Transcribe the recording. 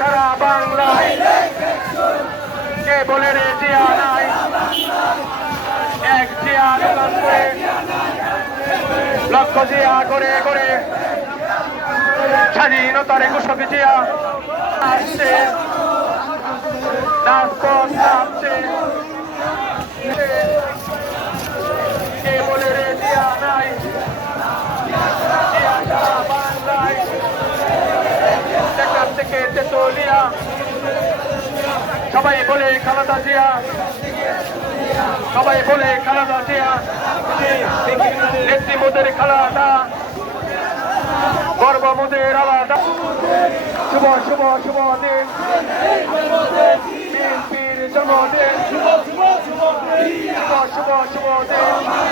সারা বাংলায় কে বলে রে জিয়া নাই এক জিয়া আন্দোলন করে লক্ষ জিয়া করে করে স্বাধীনতার একুশ জিয়া আসছে তেতুলিয়া সবাই বলে খালাদা জিয়া। সবাই বলে খালাদা জিয়া। নেত্রী মোদের খালাদা গর্ব মোদের আলাদা। শুভ শুভ শুভ দিন। বিএনপির জন্মদিন। শুভ শুভ শুভ দিন। শুভ শুভ শুভ দিন।